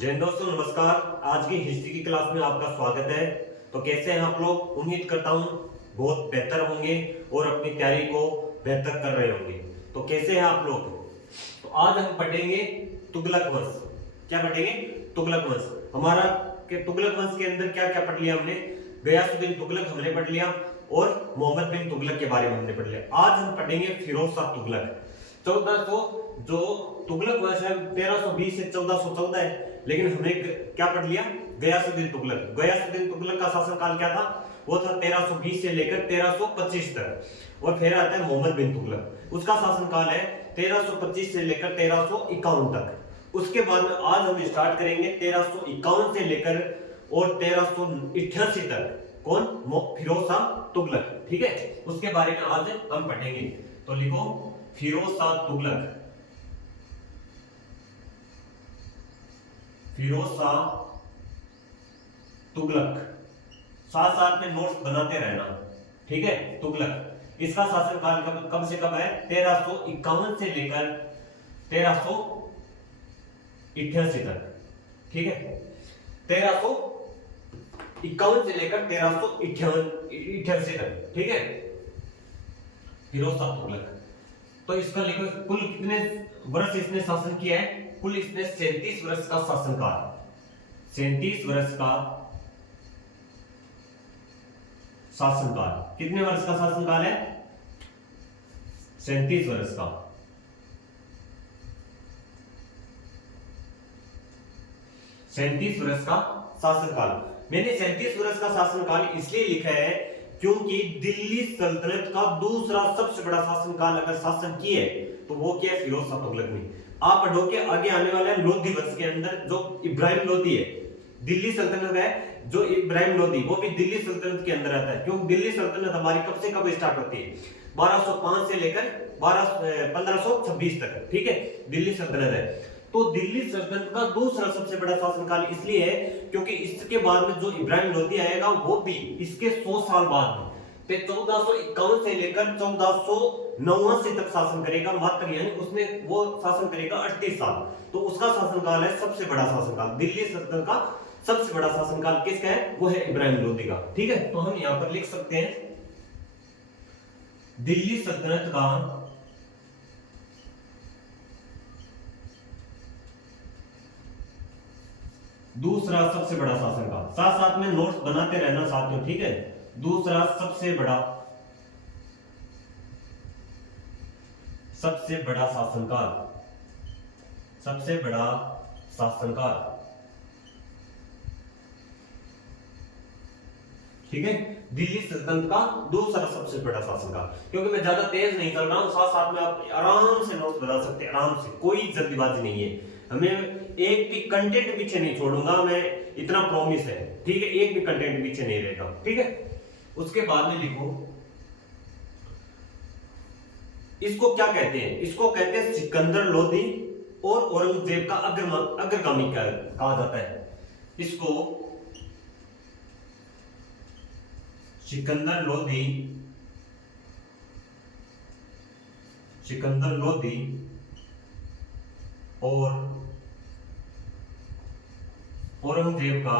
जय हिंद दोस्तों, नमस्कार। आज की हिस्ट्री की क्लास में आपका स्वागत है। तो कैसे हैं आप लोग? उम्मीद करता हूं बहुत बेहतर होंगे और अपनी तैयारी को बेहतर कर रहे होंगे। तो कैसे हैं आप लोग? तो आज हम पढ़ेंगे तुगलक वंश। क्या पढ़ेंगे? तुगलक वंश। हमारा के तुगलक वंश के अंदर क्या क्या पढ़ लिया हमने? गयासुद्दीन तुगलक हमने पढ़ लिया और मोहम्मद बिन तुगलक के बारे में हमने पढ़ लिया। आज हम पढ़ेंगे फिरोज शाह तुगलक। 1400 जो तुगलक वंश है 1320 से 1414 है, लेकिन हमने क्या पढ़ लिया? गयासुद्दीन तुगलक। गयासुद्दीन तुगलक का शासनकाल क्या था? वो था 1320 से लेकर 1325 तक। और फिर आता है मोहम्मद बिन तुगलक, उसका शासनकाल है 1325 से लेकर 1351 तक। उसके बाद में आज हम स्टार्ट करेंगे 1351 से लेकर और 1388 तक। कौन? फिरोज शाह तुगलक। ठीक है, उसके बारे में आज हम पढ़ेंगे। तो लिखो फिरोज शाह तुगलक। फिरोज शाह तुगलक, साथ साथ में नोट्स बनाते रहना। ठीक है, तुगलक इसका शासनकाल कब से कब है? 1351 से लेकर 1388 तक। ठीक है, 1351 से लेकर 1388 तक। ठीक है, फिरोज शाह तुगलक। तो इसका लिखो कुल कितने वर्ष इसने शासन किया है? कुल इसने 37 वर्ष का शासनकाल, 37 वर्ष का शासनकाल। कितने वर्ष का शासनकाल है? 37 वर्ष का। 37 वर्ष का शासनकाल। मैंने 37 वर्ष का शासनकाल इसलिए लिखा है क्योंकि दिल्ली सल्तनत का दूसरा सबसे बड़ा शासनकाल अगर शासन किए तो वो क्या है? फिरोज शाह तुगलक ने। आप पढ़ो के आगे आने वाले लोधी वंश के अंदर जो इब्राहिम लोधी है, दिल्ली सल्तनत है, जो इब्राहिम लोधी वो भी दिल्ली सल्तनत के अंदर आता है। क्योंकि दिल्ली सल्तनत हमारी कब से कब स्टार्ट होती है? 1205 से लेकर 1526 तक। ठीक है, दिल्ली सल्तनत है। तो दिल्ली सल्तनत का दूसरा सबसे बड़ा शासनकाल इसलिए है क्योंकि इसके बाद में जो इब्राहिम लोधी आएगा वो भी इसके 100 साल बाद में 1451 से लेकर 1489 तक शासन करेगा मात्र, यानी उसने वो शासन करेगा 38 साल। तो उसका शासनकाल है सबसे बड़ा शासनकाल। दिल्ली सल्तनत का सबसे बड़ा शासनकाल किसका है? वो है इब्राहिम लोधी का। ठीक है, तो हम यहां पर लिख सकते हैं दिल्ली सल्तनत का दूसरा सबसे बड़ा शासनकाल। साथ साथ में नोट्स बनाते रहना साथियों। ठीक है, दूसरा सबसे बड़ा शासनकाल, सबसे बड़ा शासनकाल। ठीक है, दिल्ली सल्तनत का दूसरा सबसे बड़ा शासनकाल। क्योंकि मैं ज्यादा तेज नहीं चल रहा हूं, साथ साथ में आप आराम से नोट्स बना सकते हैं, आराम से, कोई जल्दीबाजी नहीं है। हमें एक भी कंटेंट पीछे नहीं छोड़ूंगा मैं, इतना प्रॉमिस है। ठीक है, एक भी कंटेंट पीछे नहीं रहेगा। ठीक है, उसके बाद में लिखो इसको क्या कहते हैं? इसको कहते हैं सिकंदर लोधी और औरंगजेब का अग्रगामी कहा जाता है। इसको सिकंदर लोधी और औरंगजेब का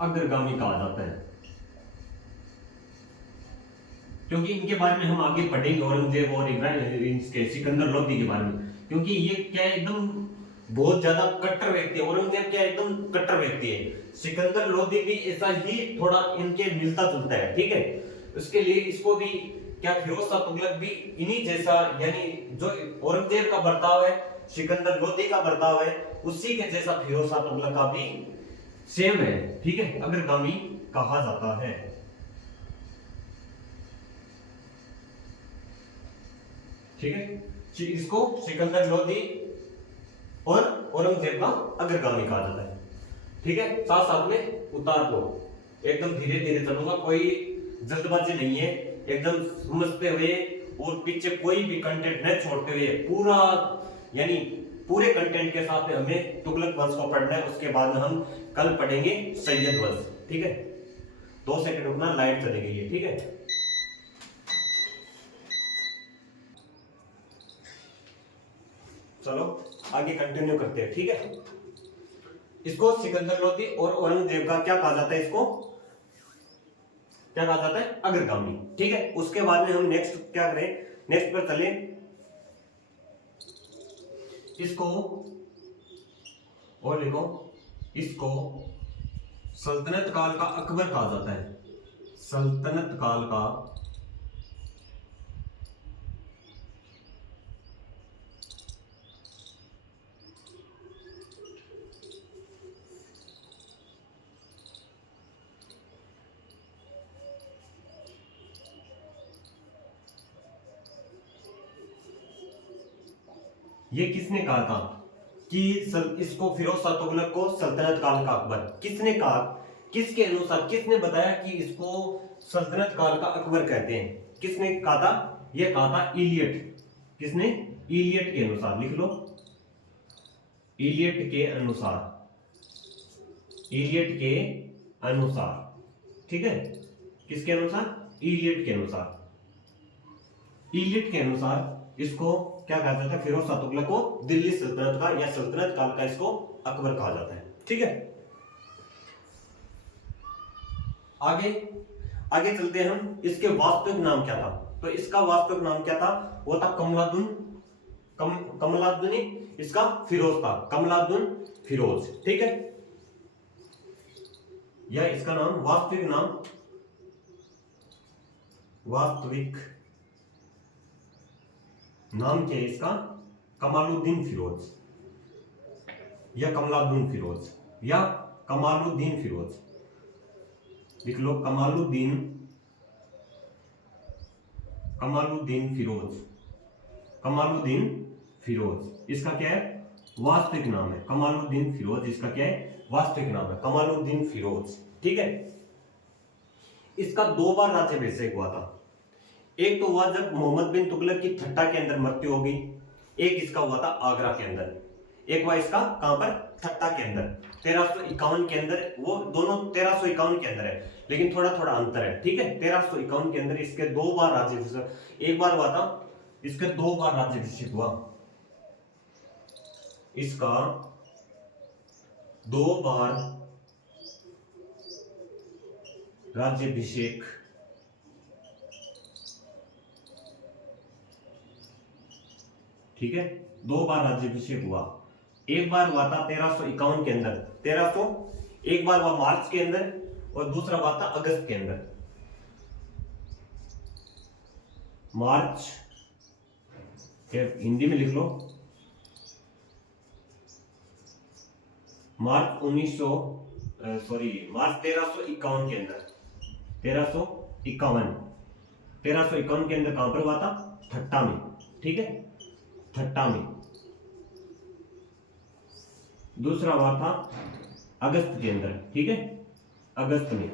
अग्रगामी कहा जाता है। क्योंकि इनके बारे में हम आगे पढ़ेंगे, औरंगजेब और इब्राहिम के सिकंदर लोधी के बारे में। क्योंकि ये क्या एकदम बहुत ज्यादा कट्टर व्यक्ति है। औरंगजेब क्या एकदम कट्टर व्यक्ति है, सिकंदर लोधी भी ऐसा ही थोड़ा इनके मिलता जुलता है। ठीक है, उसके लिए इसको भी क्या फिरोज शाह तुगलक भी इन्हीं जैसा, यानी जो औरंगजेब का बर्ताव है, सिकंदर लोधी का बर्ताव है, उसी के जैसा फिरोज शाह तुगलक का भी सेम है। ठीक है, अग्रगामी कहा जाता है। ठीक है, इसको सिकंदर लोधी और औरंगजेब का अग्रगामी कहा जाता है। ठीक है, साथ साथ में उतार को एकदम धीरे धीरे चलूंगा, कोई जल्दबाजी नहीं है, एकदम समझते हुए और पीछे कोई भी कंटेंट न छोड़ते हुए पूरा, यानी पूरे कंटेंट के साथ हमें तुगलक वंश को पढ़ना है। उसके बाद में हम कल पढ़ेंगे सैयद वंश। ठीक है, 2 सेकंड रुकना, लाइट चली गई है। ठीक है। चलो आगे कंटिन्यू करते हैं, ठीक है। इसको सिकंदर लोदी और औरंगजेब का क्या कहा जाता है, इसको क्या कहा जाता है, अग्रगामी, ठीक है। उसके बाद में हम नेक्स्ट क्या करें, नेक्स्ट पर चले। इसको और लिखो, इसको सल्तनत काल का अकबर कहा जाता है, सल्तनत काल का ये किसने कहा था कि इसको फिरोज शाह तुगलक को सल्तनत काल का अकबर किसने कहा, किसके अनुसार, किसने बताया कि इसको सल्तनत काल का अकबर कहते हैं, किसने कहा था, यह कहा था इलियट, किसने, इलियट के अनुसार, लिख लो, इलियट के अनुसार, इलियट के अनुसार, ठीक है, किसके अनुसार, इलियट के अनुसार, इलियट के अनुसार इसको क्या कहा जाता है, फिरोज शाह तुगलक को दिल्ली सल्तनत का या सल्तनत काल का इसको अकबर कहा जाता है, ठीक है। आगे आगे चलते हैं हम, इसके वास्तविक नाम क्या था, तो इसका वास्तविक नाम क्या था, वो था कमलादुन इसका फिरोज था, कमलादुन फिरोज, ठीक है। या इसका नाम, वास्तविक नाम, वास्तविक नाम क्या है इसका, कमालुद्दीन फिरोज या कमलादुन फिरोज या कमालुद्दीन फिरोज, लिख लो, कमालुद्दीन, कमालुद्दीन फिरोज, कमालुद्दीन फिरोज, इसका क्या है, वास्तविक नाम है, कमालुद्दीन फिरोज, इसका क्या है, वास्तविक नाम है, कमालुद्दीन फिरोज, ठीक है। इसका 2 बार राज्याभिषेक हुआ था, एक तो हुआ जब मोहम्मद बिन तुगलक की ठट्टा के अंदर मृत्यु होगी, एक इसका हुआ था आगरा के अंदर, एक हुआ इसका कहां पर, ठट्टा के अंदर 1351 के अंदर, वो दोनों 1351 के अंदर है, लेकिन थोड़ा थोड़ा अंतर है, ठीक है। 1351 के अंदर इसके 2 बार राज्याभिषेक, एक बार हुआ था, इसके 2 बार राज्याभिषेक हुआ, इसका 2 बार राज्याभिषेक, ठीक है, 2 बार राज्याभिषेक हुआ, एक बार हुआ था 1351 के अंदर, 1300, एक बार हुआ मार्च के अंदर और दूसरा हुआ था अगस्त के अंदर, मार्च, हिंदी में लिख लो, मार्च 1351 के अंदर, 1351 के अंदर कहां पर हुआ था, ठट्टा में, ठीक है, ठट्टा में। दूसरा हुआ था अगस्त के अंदर, ठीक है, अगस्त में,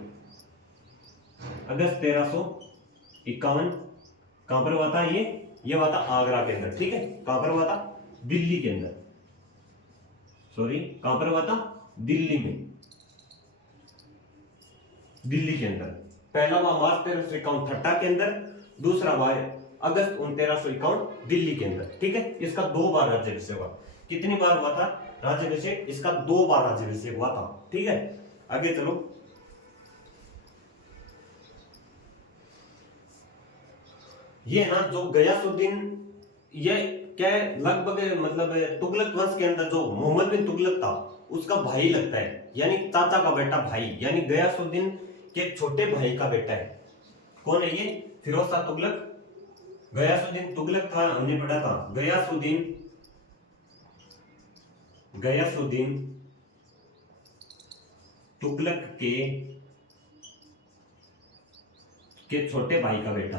अगस्त 1351 कहां पर हुआ था, ये हुआ था आगरा के अंदर, ठीक है, कहां पर हुआ था, दिल्ली के अंदर, सॉरी कहां पर हुआ था, दिल्ली में, दिल्ली के अंदर। पहला हुआ मार्च 1351 ठट्टा के अंदर, दूसरा हुआ अगस्त 1351 दिल्ली के अंदर, ठीक है। इसका 2 बार राज्याभिषेक हुआ, कितनी बार हुआ था राज्याभिषेक, इसका 2 बार राज्याभिषेक हुआ था, ठीक है। आगे चलो, ये ना जो गयासुद्दीन, ये क्या है, लगभग मतलब तुगलक वंश के अंदर जो मोहम्मद बिन तुगलक था उसका भाई लगता है, यानी चाचा का बेटा भाई, यानी गयासुद्दीन के छोटे भाई का बेटा है। कौन है ये, फिरोज शाह तुगलक, गयासुद्दीन तुगलक था, हमने पढ़ा था, गयासुद्दीन, गयासुद्दीन तुगलक के छोटे भाई का बेटा,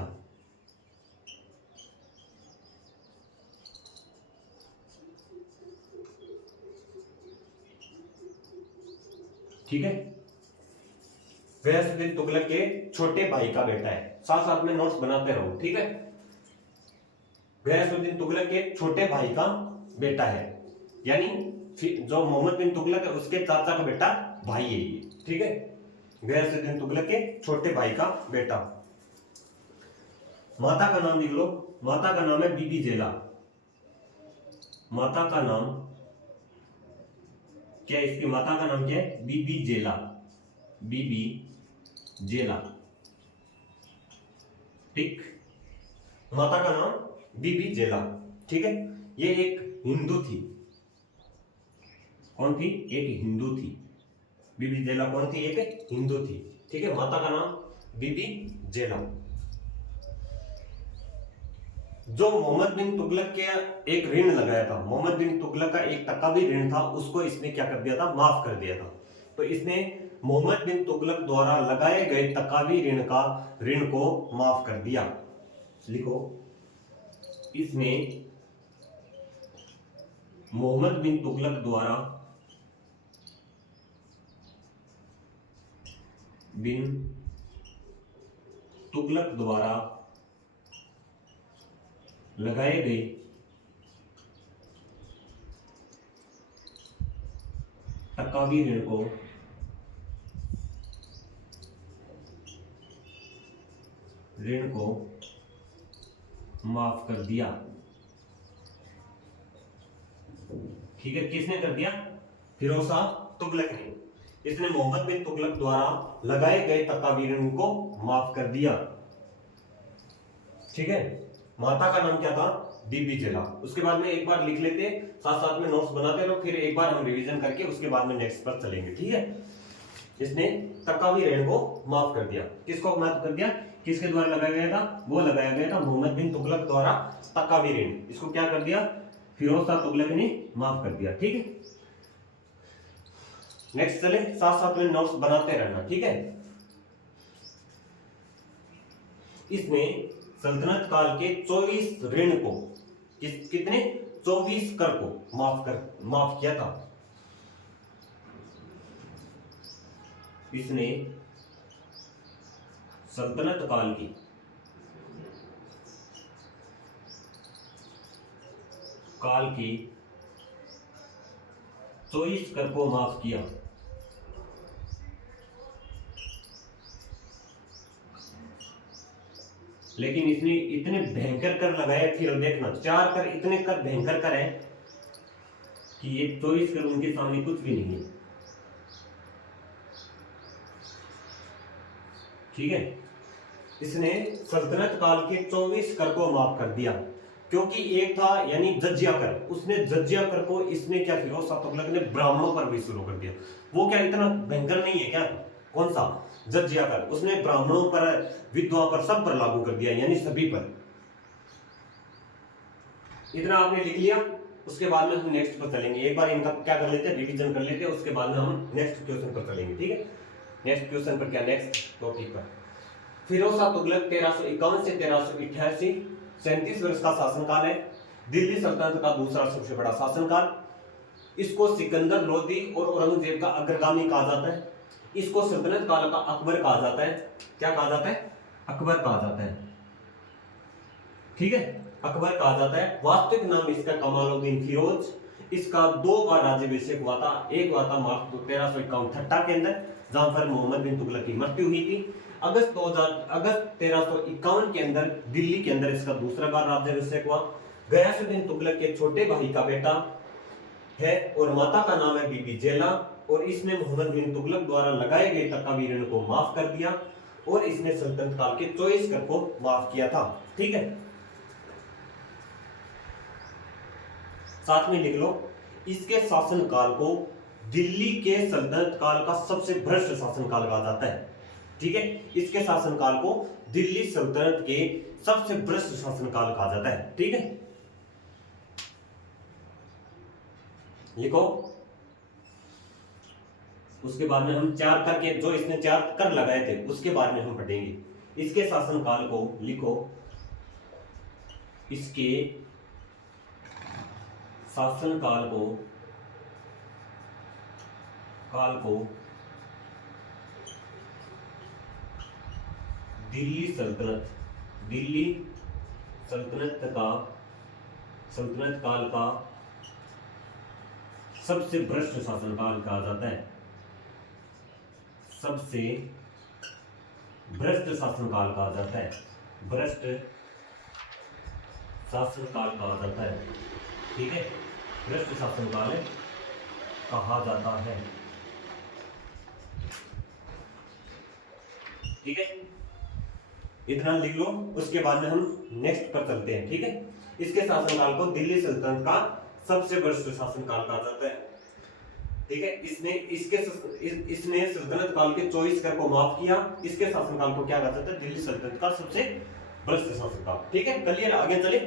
ठीक है, गयासुद्दीन तुगलक के छोटे भाई का बेटा है, साथ साथ में नोट्स बनाते रहो, ठीक है। गयासुद्दीन तुगलक के छोटे भाई का बेटा है, यानी जो मोहम्मद बिन तुगलक है उसके चाचा का बेटा भाई है ये, ठीक है, गयासुद्दीन तुगलक के छोटे भाई का बेटा। माता का नाम लिख लो, माता का नाम है बीबी जेला, माता का नाम क्या है? इसकी माता का नाम क्या है? बीबी जेला, बीबी जेला। ठीक, माता का नाम बीबी जेला। ठीक है, ये एक हिंदू थी। कौन थी? एक हिंदू थी। बीबी जेला कौन थी? एक हिंदू थी। ठीक है, माता का नाम बीबी जेला। जो मोहम्मद बिन तुगलक के एक ऋण लगाया था, मोहम्मद बिन तुगलक का एक टका भी ऋण था, उसको इसने क्या कर दिया था? माफ कर दिया था। तो इसने मोहम्मद बिन तुगलक द्वारा लगाए गए तकावी ऋण को माफ कर दिया। लिखो, इसने मोहम्मद बिन तुगलक द्वारा लगाए गए तकावी ऋण को माफ कर दिया। ठीक है, किसने कर दिया? फिरोज शाह तुगलक ने। इसने मोहम्मद बिन तुगलक द्वारा लगाए गए तकावी ऋण को माफ कर दिया। ठीक है, माता का नाम क्या था? बीबी जेला। उसके बाद में एक बार लिख लेते, साथ साथ में नोट्स बनाते रहो, फिर एक बार हम रिवीजन करके उसके बाद में नेक्स्ट पर चलेंगे। ठीक है, इसने तकावी ऋण को माफ कर दिया। किसको माफ कर दिया? किसके द्वारा लगाया गया था? वो लगाया गया था मोहम्मद बिन तुगलक द्वारा तकावी ऋण। इसको क्या कर दिया? फिरोज शाह तुगलक ने माफ कर दिया। ठीक है, नेक्स्ट चले, साथ साथ में नोट्स बनाते रहना। ठीक है, इसने सल्तनत काल के 24 ऋण को कितने 24 कर को माफ किया था। इसने सल्तनत काल की 24 कर को माफ किया। लेकिन इसने इतने भयंकर कर लगाए, फिर देखना 4 कर, इतने कर भयंकर कर है कि ये 24 कर उनके सामने कुछ भी नहीं है। ठीक है, इसने सल्तनत काल के 24 कर को माफ कर दिया, क्योंकि एक था यानी जजिया कर। उसने जजिया कर को इसने क्या, फिरोज शाह तुगलक ने ब्राह्मणों पर भी शुरू कर दिया। वो क्या इतना भयंकर नहीं है क्या? कौन सा? जजिया कर। उसने ब्राह्मणों पर, विधवा पर, सब पर लागू कर दिया, यानी सभी पर। इतना आपने लिख लिया, उसके बाद में हम नेक्स्ट पर चलेंगे। एक बार इनका क्या कर लेते हैं, रिवीजन कर लेते हैं, उसके बाद में हम नेक्स्ट क्वेश्चन पर चलेंगे। ठीक है, नेक्स्ट क्वेश्चन पर क्या, नेक्स्ट टॉपिक पर। फिरोज शाह तुगलक 1351 से 1388 37 वर्ष का शासनकाल है। दिल्ली सल्तनत का दूसरा सबसे बड़ा शासनकाल। इसको सिकंदर लोदी और औरंगजेब का अग्रगामी कहा जाता है। इसको सल्तनत काल का अकबर कहा जाता है। क्या कहा जाता है? अकबर कहा जाता है। ठीक है, अकबर कहा जाता है। वास्तविक नाम इसका कमालुद्दीन फिरोज। इसका 2 बार राज्याभिषेक हुआ था। एक हुआ था मार्च 1351 ठट्टा के अंदर, जहां पर मोहम्मद बिन तुगलक की मृत्यु हुई थी। अगस्त 1351 के अंदर दिल्ली के अंदर इसका दूसरा बार राज्याभिषेक हुआ। गयासुद्दीन तुगलक के छोटे भाई का बेटा है और माता का नाम है बीबी जेला। और इसने मोहम्मद बिन तुगलक द्वारा लगाए गए तकावी ऋण को माफ कर दिया और इसने सल्तनत काल के 24 कर को माफ किया था। ठीक है, साथ में लिख लो, इसके शासनकाल को दिल्ली के सल्तनत काल का सबसे भ्रष्ट शासनकाल कहा जाता है। ठीक है, इसके शासनकाल को दिल्ली सल्तनत के सबसे भ्रष्ट शासनकाल कहा जाता है। ठीक है, लिखो। उसके बाद में हम 4 कर के, जो इसने 4 कर लगाए थे उसके बारे में हम पढ़ेंगे। इसके शासनकाल को लिखो, इसके शासनकाल को दिल्ली सल्तनत काल का सबसे भ्रष्ट शासनकाल कहा जाता है। सबसे भ्रष्ट शासनकाल कहा जाता है। भ्रष्ट शासनकाल कहा जाता है। ठीक है, भ्रष्ट शासनकाल कहा जाता है। ठीक है, इतना लिख लो। उसके बाद में हम नेक्स्ट पर चलते हैं। ठीक है, इसके शासनकाल को दिल्ली सल्तनत का सबसे भ्रष्ट शासनकाल कहा जाता है। ठीक है, इसने सल्तनत काल के 24 कर को माफ किया। इसके शासनकाल को क्या कहा जाता है? दिल्ली सल्तनत का सबसे भ्रष्ट शासनकाल। ठीक है, क्लियर? आगे चले।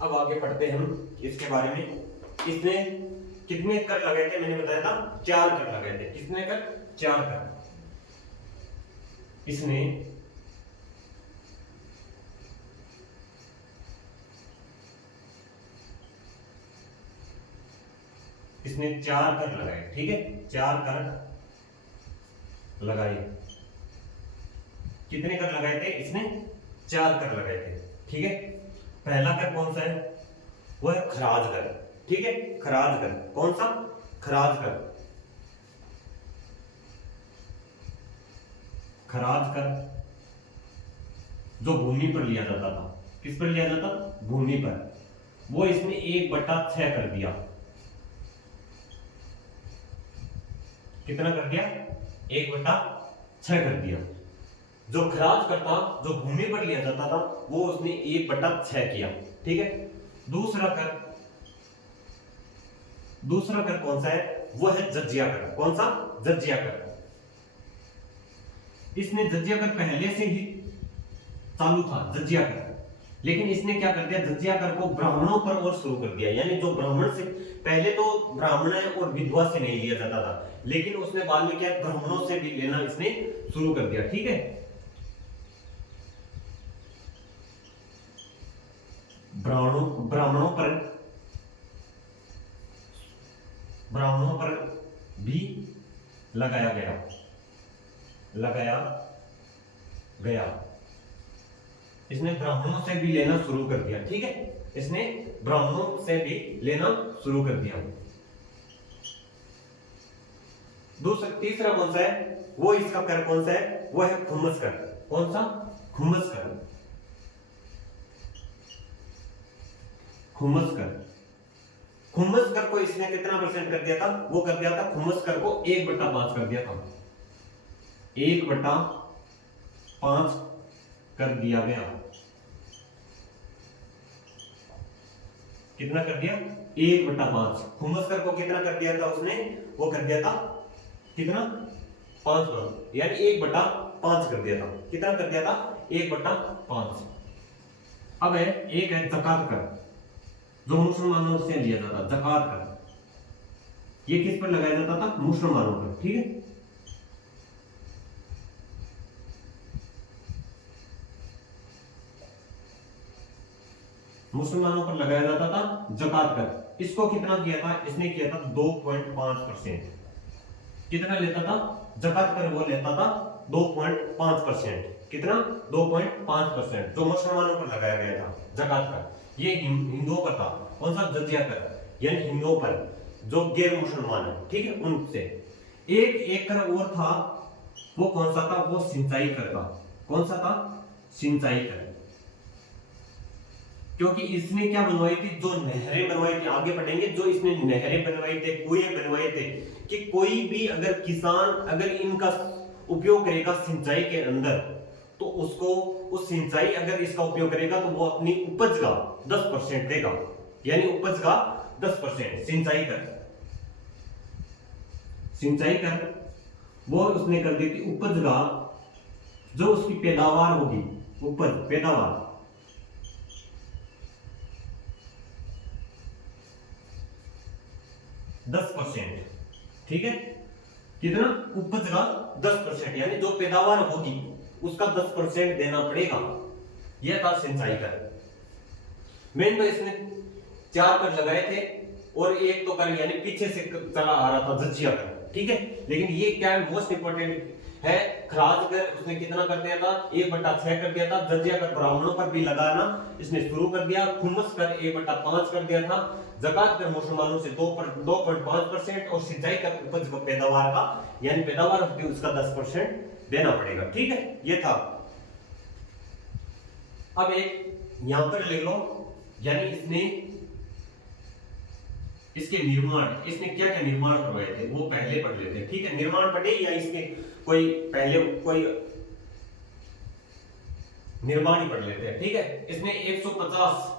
अब आगे पढ़ते हैं हम इसके बारे में। इसने कितने कर लगाए थे? मैंने बताया था 4 कर लगाए थे। कितने कर? 4 कर। इसने इसने 4 कर लगाए। ठीक है, 4 कर लगाए। कितने कर लगाए थे? इसने 4 कर लगाए थे। ठीक है, पहला कर कौन सा है? वो है खराज कर। ठीक है, खराज कर। कौन सा? खराज कर। खराज कर जो भूमि पर लिया जाता था। किस पर लिया जाता? भूमि पर। वो इसने 1/6 कर दिया। कितना कर दिया? 1/6 कर दिया। जो खराज करता, जो भूमि पर लिया जाता था, वो उसने 1/6 किया। ठीक है, दूसरा कर कौन सा है? वो है जजिया कर। कौन सा? जजिया कर। इसने जजिया कर पहले से ही चालू था, जजिया कर, लेकिन इसने क्या कर दिया? जजिया कर को ब्राह्मणों पर और शुरू कर दिया। यानी जो ब्राह्मण से पहले तो ब्राह्मण और विधवा से नहीं लिया जाता था, लेकिन उसने बाद में क्या? ब्राह्मणों से भी लेना इसने शुरू कर दिया। ठीक है, ब्राह्मणों पर भी लगाया गया। इसने ब्राह्मणों से भी लेना शुरू कर दिया। ठीक है, इसने ब्राह्मणों से भी लेना शुरू कर दिया। तीसरा कौन सा है? वो इसका कर कौन सा है? वो है खुम्मस कर। कौन सा? खुम्मस कर। खुम्मस कर को इसने कितना परसेंट कर दिया था? वो कर दिया था खुम्मस कर को 1/5 कर दिया था। 1/5 कर दिया गया। कितना कर दिया? 1/5। खुम्मस कर को कितना कर दिया था उसने? वो कर दिया था कितना? 5, यानी 1/5 कर दिया था। कितना कर दिया था? 1/5। अब है एक है ज़कात कर, जो मुसलमानों से लिया जाता। ज़कात कर ये किस पर लगाया जाता था? मुसलमानों पर। ठीक है, मुसलमानों पर लगाया जाता था ज़कात कर। इसको कितना किया था? इसने किया था 2.5%। कितना लेता था? ज़कात कर वो लेता था 2.5%। कितना? 2.5%, जो मुसलमानों पर लगाया गया था ज़कात कर। ये हिंदुओं पर था। कौन सा? जजिया कर, यानी हिंदुओं पर जो गैर मुसलमान है। ठीक है, उनसे। एक कर और था, वो कौन सा था? वो सिंचाई कर था। कौन सा था? सिंचाई कर। क्योंकि इसने क्या बनवाई थी? जो नहरें बनवाई थी। आगे पढ़ेंगे, जो इसने नहरें बनवाई थे, कुएं बनवाए थे, कि कोई भी अगर किसान अगर इनका उपयोग करेगा सिंचाई के अंदर, तो उसको उस सिंचाई अगर इसका उपयोग करेगा तो वो अपनी उपज का 10% देगा। यानी उपज का 10% सिंचाई कर वो उसने कर दी थी। उपज का जो उसकी पैदावार होगी, पैदावार 10%। ठीक है, कितना? उपज का 10%, यानी जो पैदावार होगी उसका 10% देना पड़ेगा। यह था सिंचाई कर। मेन तो इसने 4 कर लगाए थे और एक तो कर यानी पीछे से चला आ रहा था जजिया कर। ठीक है, लेकिन ये क्या है? मोस्ट इंपोर्टेंट है। खराज कर उसने कितना कर दिया था? 1/6 कर दिया था। जजिया कर ब्राह्मणों पर भी लगाना इसने शुरू कर दिया। खुम्मस कर 1/5 कर दिया था। ज़कात कर मुसलमानों से 2.5% और सिंचाई कर उपज को पैदावार का यानी पैदावार होती है उसका 10% देना पड़ेगा। ठीक है, ये था अब एक यहां पर ले लो, यानी इसने इसके निर्माण, इसने क्या क्या निर्माण करवाए थे वो पहले पढ़ लेते हैं, ठीक है। निर्माण पढ़े या इसके कोई पहले कोई निर्माण ही पढ़ लेते हैं, ठीक है। इसने 150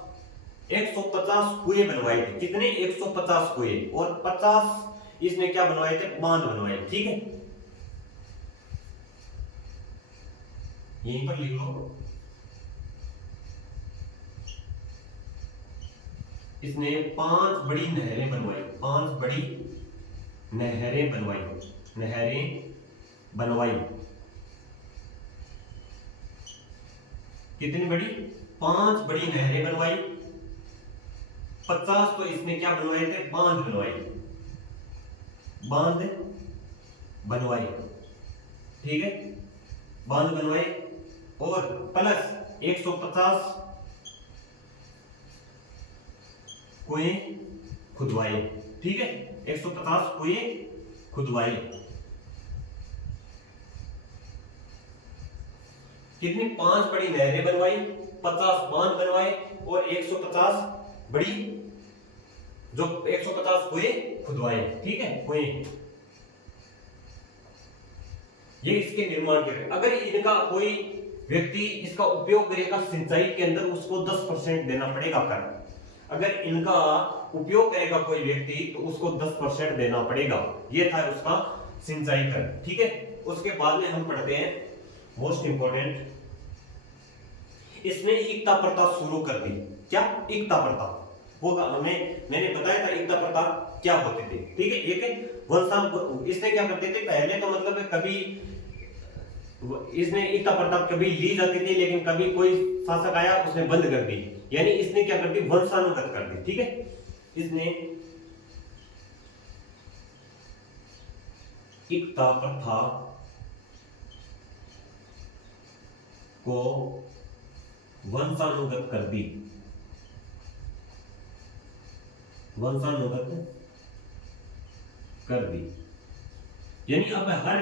कुएं बनवाए थे। कितने? 150 कुएं, और 50 इसने क्या बनवाए थे? बांध बनवाए, ठीक है। यहीं पर लिख लो, इसने 5 बड़ी नहरें बनवाई, 5 बड़ी नहरें बनवाई, नहरें बनवाई। कितनी बड़ी? 5 बड़ी नहरें बनवाई। 50 तो इसने क्या बनवाए थे? बांध बनवाए, बांध बनवाए, ठीक है, बांध बनवाए। और प्लस 150 कुएं खुदवाए, ठीक है, 150 कुएं खुदवाए। कितनी? 5 बड़ी नहरें बनवाई, 50 बांध बनवाए, और 150 बड़ी जो 150 कुएं खुदवाए, ठीक है, कुएं। ये इसके निर्माण के। अगर इनका कोई व्यक्ति इसका उपयोग करेगा सिंचाई के अंदर, उसको 10% देना पड़ेगा कर। अगर इनका उपयोग करेगा कोई व्यक्ति तो उसको 10% देना पड़ेगा। ये था उसका सिंचाई कर, ठीक है। उसके बाद में हम पढ़ते हैं मोस्ट इंपोर्टेंट, इसने एकता प्रथा शुरू कर दी। क्या? एकता प्रथा। वो मैंने बताया था एकता प्रथा क्या होती थी, ठीक है। एक वंशा, इसने क्या करते थे पहले, तो मतलब कभी इसने एकता प्रथा कभी ली जाती थी, लेकिन कभी कोई शासक आया उसने बंद कर दी, यानी इसने क्या कर दी? वंशानुगत कर दी, ठीक है। इसने एकता प्रथा को वंशानुगत कर दी, वंशानुगत कर दी, यानी अब हर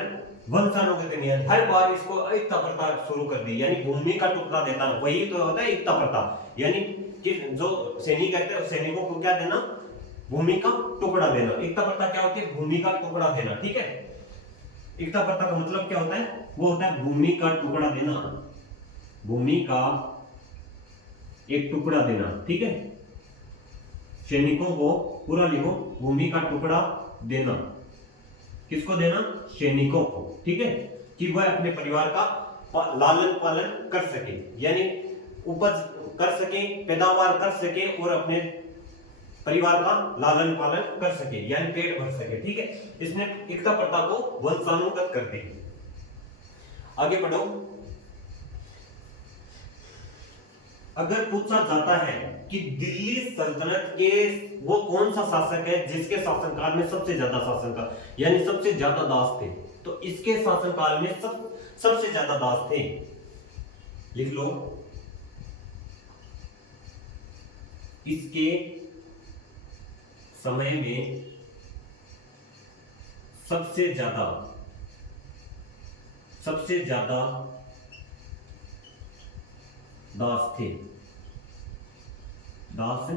वंशानुगत नहीं है, हर बार इसको एकता प्रथा शुरू कर दी, यानी भूमि का टुकड़ा देना, वही तो होता है एकता प्रथा। यानी कि जो सैनिक कहते हैं सैनिकों को क्या देना? भूमि का टुकड़ा देना। एकता प्रथा क्या होती है? भूमि का टुकड़ा देना, ठीक है। एकता प्रथा का मतलब क्या होता है? वो होता है भूमि का टुकड़ा देना, भूमि का एक टुकड़ा देना, ठीक है। सैनिकों को पूरा लिखो, भूमि का टुकड़ा देना। किसको देना? सैनिकों को, ठीक है, कि वह अपने परिवार का लालन पालन कर सके, यानी उपज कर सके, पैदावार कर सके, और अपने परिवार का लालन पालन कर सके, यानी पेट भर सके, ठीक है। इसने एकता प्रथा को वंशानुगत कर दी। आगे बढ़ो। अगर पूछा जाता है कि दिल्ली सल्तनत के वो कौन सा शासक है जिसके शासनकाल में सबसे ज्यादा शासनकाल, यानी सबसे ज्यादा दास थे, तो इसके शासनकाल में सबसे ज्यादा दास थे। लिख लो, इसके समय में सबसे ज्यादा दास थे, दास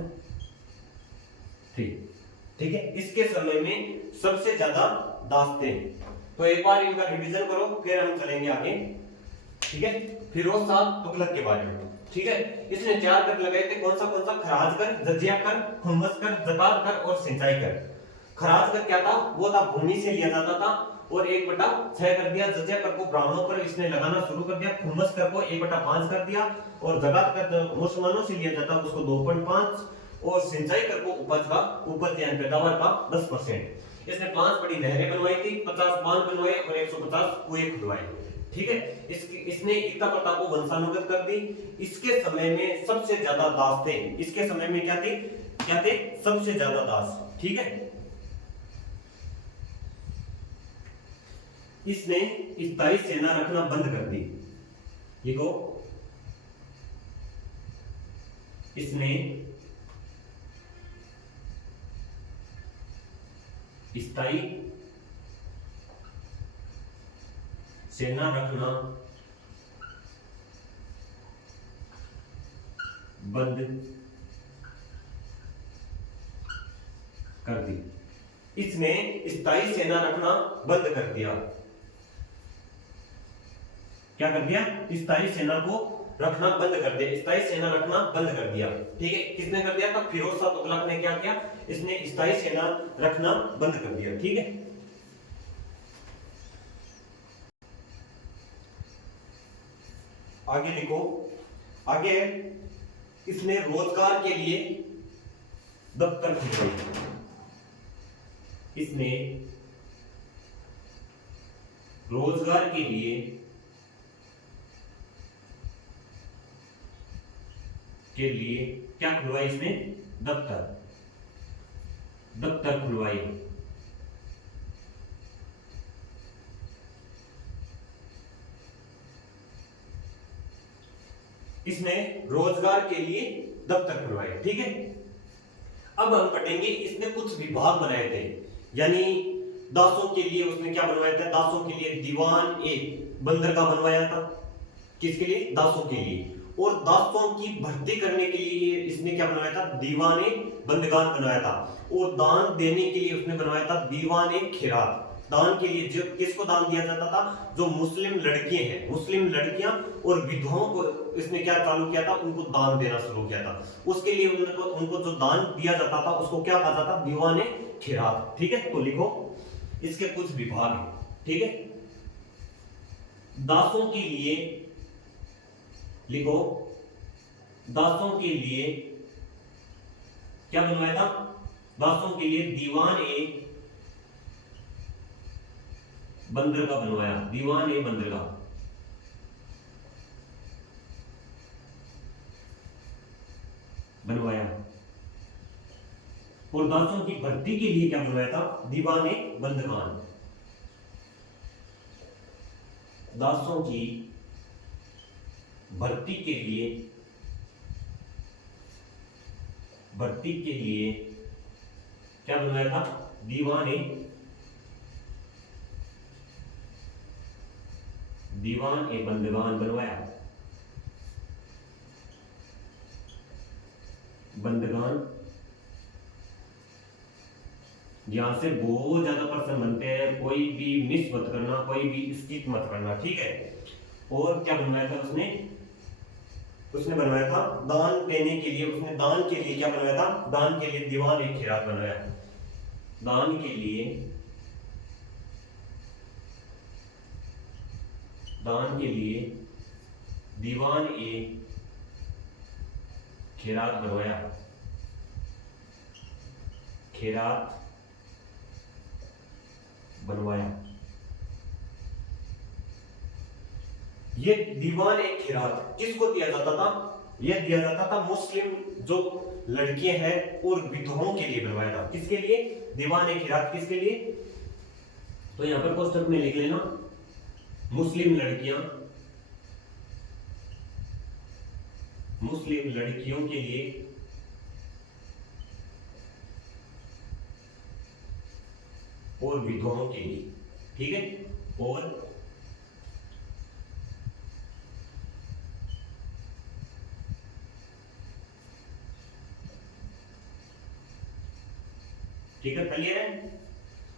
थे, ठीक है। इसके समय में सबसे ज्यादा दास थे। तो एक बार इनका रिवीजन करो, फिर हम चलेंगे आगे, ठीक है। फिरोज शाह तुगलक के बारे में, ठीक है। इसने 4 कर लगाए थे, कौन सा? खराज कर, जजिया कर, खुम्मस कर, ज़कात कर और सिंचाई कर। खराज कर क्या था? वो था भूमि से लिया जाता था, और 1/6 कर दिया। जजिया कर को ब्राह्मणों पर इसने लगाना शुरू कर दिया। खुम्मस कर को 1/5 कर दिया, और ज़कात कर मुसलमानों से लिया जाता उसको 2.5, और सिंचाई कर को उपज यानी पैदावार का 10%। इसने 5 बड़ी नहरें बनवाई थी, 50 बांध बनवाए, और 150 कुएं खुदवाए, ठीक है। इसने एकता प्रथा को वंशानुगत कर दी। इसके समय में सबसे ज्यादा दास थे। इसके समय में क्या थे? सबसे ज्यादा दास, ठीक है। इसने स्थायी सेना रखना बंद कर दी। देखो, इसने स्थायी सेना रखना बंद कर दी। इसने स्थायी सेना रखना बंद कर दिया। क्या कर दिया? स्थायी सेना को रखना बंद कर दिया, स्थायी सेना रखना बंद कर दिया। ठीक है, किसने कर दिया था? फिरोज शाह तुगलक ने क्या किया? इसने स्थायी सेना रखना बंद कर दिया। ठीक है, आगे लिखो। आगे इसने रोजगार के लिए दफ्तर खुलवाए। इसने रोजगार के लिए क्या खुलवाई? इसने दफ्तर खुलवाई। इसने रोजगार के लिए दफ्तर खुलवाए। ठीक है, अब हम पढ़ेंगे इसने कुछ विभाग बनाए थे, यानी दासों के लिए उसने क्या बनवाया था? दासों के लिए दीवान ए बंदरगाह बनवाया था। किसके लिए? दासों के लिए। और दासों की भर्ती करने के लिए इसने क्या बनवाया था? दीवाने बंदगान बनवाया था। और दान देने के लिए उसने बनवाया था दीवाने खिरात। दान के लिए जो किसको दान दिया जाता था? जो मुस्लिम लड़कियां हैं, मुस्लिम लड़कियां और विधवाओं को इसने क्या चालू किया था? उनको दान देना शुरू किया था। उसके लिए उनको जो दान दिया जाता था उसको क्या कहा जाता? दीवाने खिरात। ठीक है, तो लिखो इसके कुछ विभाग हैं। ठीक है, दासों के लिए लिखो, दासों के लिए क्या बनवाया था? दासों के लिए दीवान ए बंदरगाह बनवाया। दीवान ए बंदरगाह बनवाया। और दासों की भर्ती के लिए क्या बनवाया था? दीवान ए बंदगान। दासों की भर्ती के लिए क्या बनवाया था? दीवान ए बंदगान बनवाया। बंदगान, यहां से बहुत ज्यादा प्रश्न बनते हैं, कोई भी मिस मत करना, कोई भी स्किप मत करना। ठीक है, और क्या बनवाया था उसने बनवाया था दान देने के लिए। उसने दान के लिए क्या बनवाया था? दान के लिए दीवान ए खिरात बनवाया। दान के लिए दीवान ए खिरात बनवाया। खिरात बनवाया। ये दीवान ए खिरात किसको दिया जाता था? यह दिया जाता था मुस्लिम जो लड़कियां हैं और विधवाओं के लिए बनवाया था। किसके लिए? दीवान ए खिरात किसके लिए? तो यहां पर पोस्टर में लिख लेना, मुस्लिम लड़कियों के लिए और विधवाओं के लिए। ठीक है, और ठीक है, क्लियर है?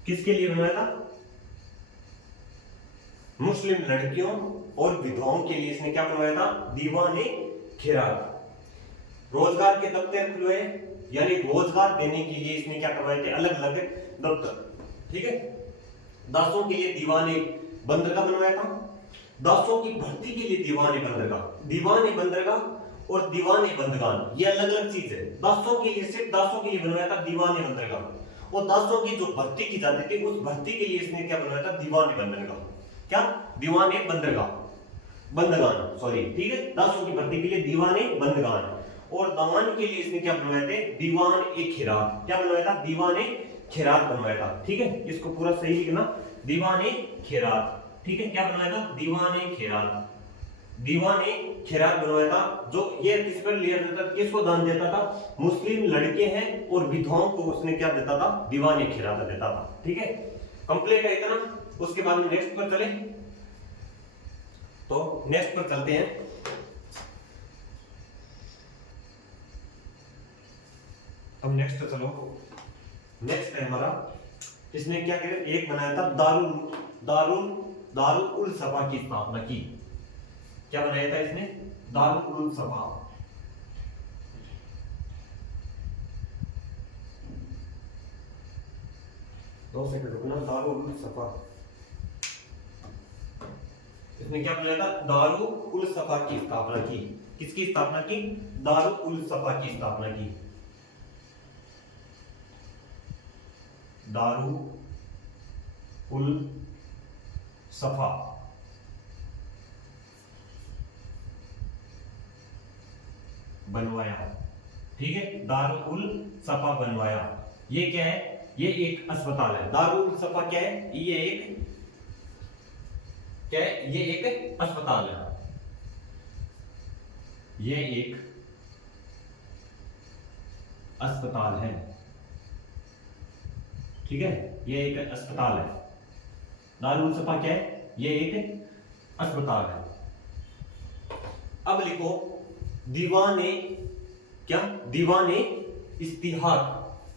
किसके लिए बनवाया था? मुस्लिम लड़कियों और विधवाओं के लिए इसने क्या बनवाया था? दीवान ए खिरात। रोजगार के दफ्तर खुलवाए, यानी रोजगार देने के लिए इसने क्या करवाए थे? अलग अलग दफ्तर। ठीक है, दासों के लिए दीवान ए बंदरगाह बनवाया था। दासों की भर्ती के लिए दीवान ए बंदरगाह और दीवान ए बंदगान, ये अलग अलग चीज है। दासों के लिए, सिर्फ दासों के लिए बनवाया था दीवान ए बंदरगाह। और दासों की जो भर्ती की जाती थी उस भर्ती के लिए इसने क्या बनवाया था? दीवान ए बंदरगाह। क्या? दीवान ए बंदगान, सॉरी। ठीक है, दासों की भर्ती के लिए दीवान ए बंदगान। और दान के लिए इसने क्या बनवाए थे? दीवान ए खिरात। क्या बनवाया था? दीवान ए खिरात बनवाया था। ठीक है, इसको पूरा सही लिखना, दीवान ए खिरात। ठीक है, क्या बनवाया था? दीवान ए खिरात बनवाया था। जो ये किस पर लिया जाता था? किसको दान देता था? मुस्लिम लड़के हैं और विधवाओं को उसने क्या देता था? दीवान ए खिरात देता था। ठीक है, कंप्लीट है इतना। उसके बाद में नेक्स्ट पर चले, तो नेक्स्ट पर चलते हैं। अब नेक्स्ट चलो, नेक्स्ट है हमारा, इसने क्या किया, एक बनाया था दारुल दारुल दारुल उल सफा की स्थापना की। क्या बनाया था इसने? दारुल उल सफा। 2 सेकंड रुकना। दारुल उल सफा, इसने क्या बनाया था? दारुल उल सफा की स्थापना की। किसकी स्थापना की? दारुल उल सफा की स्थापना की। दारुल उल सफा बनवाया। ठीक है, दारुल उल सफा बनवाया। ये क्या है? ये एक अस्पताल है। दारुल उल सफा क्या है? ये एक क्या है? ये एक अस्पताल है। ये एक अस्पताल है। ठीक है, ये एक अस्पताल है। दारुल उल सफा क्या है? ये एक अस्पताल है। अब लिखो दीवाने, क्या? दीवाने इस्तिहाक।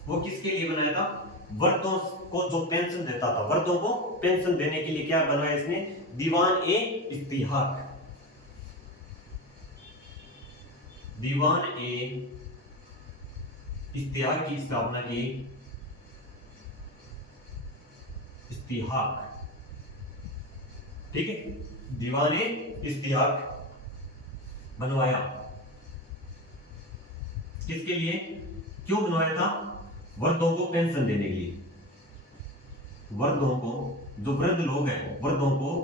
वो किसके लिए बनाया था? वर्दों को जो पेंशन देता था, वर्दों को पेंशन देने के लिए क्या बनवाया इसने? दीवान ए इस्तिहाक। दीवान ए इस्तिहाक की स्थापना की। इस्तिहाक, ठीक है, दीवान ए इस्तिहाक बनवाया। किसके लिए? क्यों बनवाया था? वर्दों को पेंशन देने के लिए। वर्दों को, जो वृद्ध लोग हैं, वर्दों को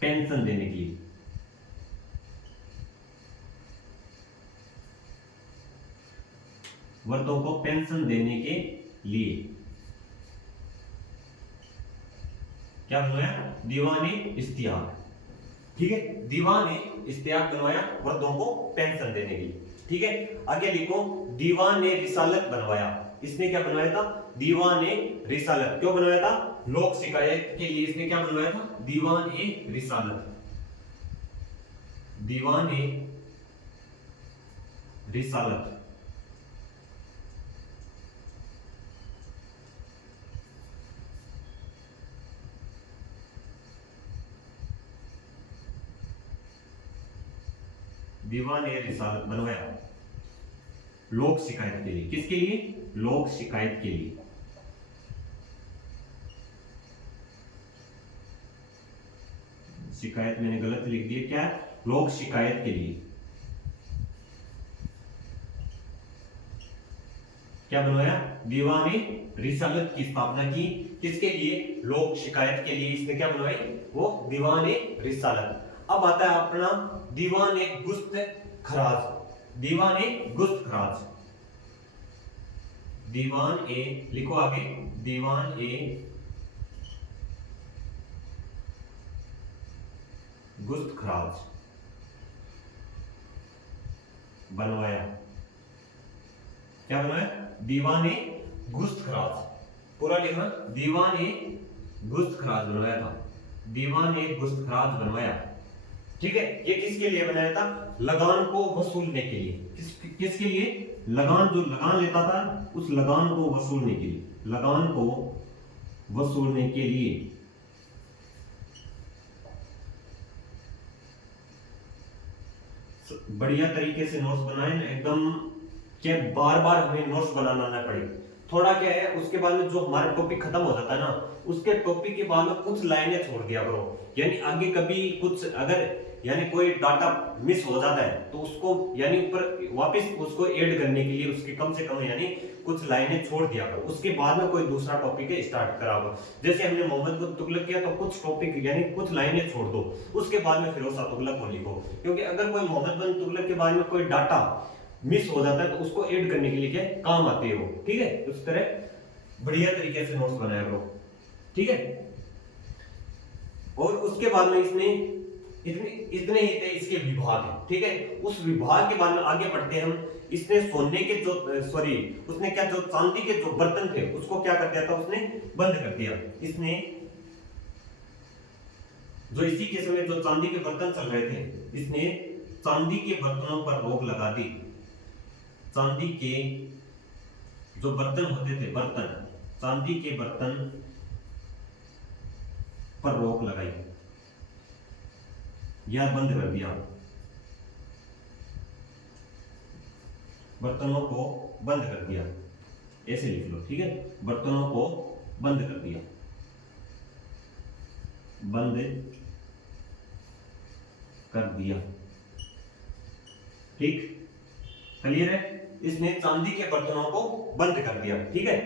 पेंशन देने के लिए। वर्दों को पेंशन देने के लिए क्या बनवाया? दीवाने इस्तिहाक। ठीक है, दीवाने इस्तिहाक बनवाया वर्दों को पेंशन देने के लिए। ठीक है, आगे लिखो दीवाने रिसालत बनवाया। इसने क्या बनवाया था? दीवाने रिसालत। क्यों बनवाया था? लोक शिकायत के लिए इसने क्या बनवाया था? दीवान ए रिसालत। दीवान ए रिसालत। दीवान ए रिसालत बनवाया लोक शिकायत के लिए। किसके लिए? लोक शिकायत के लिए। शिकायत मैंने गलत लिख दी। क्या? लोक शिकायत के लिए। क्या बनवाया? दीवान ए रिसालत की स्थापना की। किसके लिए? लोक शिकायत के लिए इसने क्या बनवाई? वो दीवान ए रिसालत। अब आता है अपना दीवान ए गुस्त खराज। दीवान ए गुस्त खराज। दीवान ए, लिखो आगे, दीवान ए गुस्त खराज बनवाया। क्या बनवाया? दीवान ए गुस्त खराज। पूरा लिखना, दीवान ए गुस्त खराज बनवाया था। दीवान ए गुस्त खराज बनवाया। ठीक है, ये किसके लिए बनाया था? लगान को वसूलने के लिए। किसके लिए? लगान, जो लगान लेता था उस लगान को वसूलने के लिए। लगान को वसूलने के लिए। बढ़िया तरीके से नोट्स बनाए ना एकदम, कि बार बार हमें नोट्स बनाना ना पड़े। थोड़ा क्या है, उसके बाद में जो हमारा टॉपिक खत्म हो जाता है ना, उसके टॉपिक के बाद में कुछ लाइनें छोड़ दिया करो। यानी आगे कभी कुछ अगर यानी कोई डाटा मिस हो जाता है तो उसको यानी ऊपर वापस उसको ऐड करने के लिए उसके कम से कम यानी कुछ लाइनें छोड़ दिया करो। उसके बाद में कोई दूसरा टॉपिक स्टार्ट करा हो। जैसे हमने मोहम्मद को तुगलक किया तो कुछ टॉपिक यानी कुछ लाइनें छोड़ दो, उसके बाद में फिरोज शाह तुगलक को लिखो। क्योंकि अगर कोई मोहम्मद बिन तुगलक के बारे में कोई डाटा मिस हो जाता है तो उसको ऐड करने के लिए क्या काम आते हो। ठीक है, उस तरह बढ़िया तरीके से नोट्स बनाया करो। ठीक है, और उसके बाद में इसने इतने ही थे इसके विभाग है। ठीक है, उस विभाग के बाद में आगे बढ़ते हैं हम। इसने सोने के जो उसने क्या, जो चांदी के जो बर्तन थे उसको क्या कर दिया था? उसने बंद कर दिया। इसने जो इसी के समय जो चांदी के बर्तन चल रहे थे, इसने चांदी के बर्तनों पर रोक लगा दी। चांदी के जो बर्तन होते थे, बर्तन, चांदी के बर्तन पर रोक लगाई या बंद कर दिया, बर्तनों को बंद कर दिया, ऐसे लिख लो, ठीक है। बर्तनों को बंद कर दिया, बंद कर दिया, ठीक, क्लियर है। इसने चांदी के बर्तनों को बंद कर दिया, ठीक है।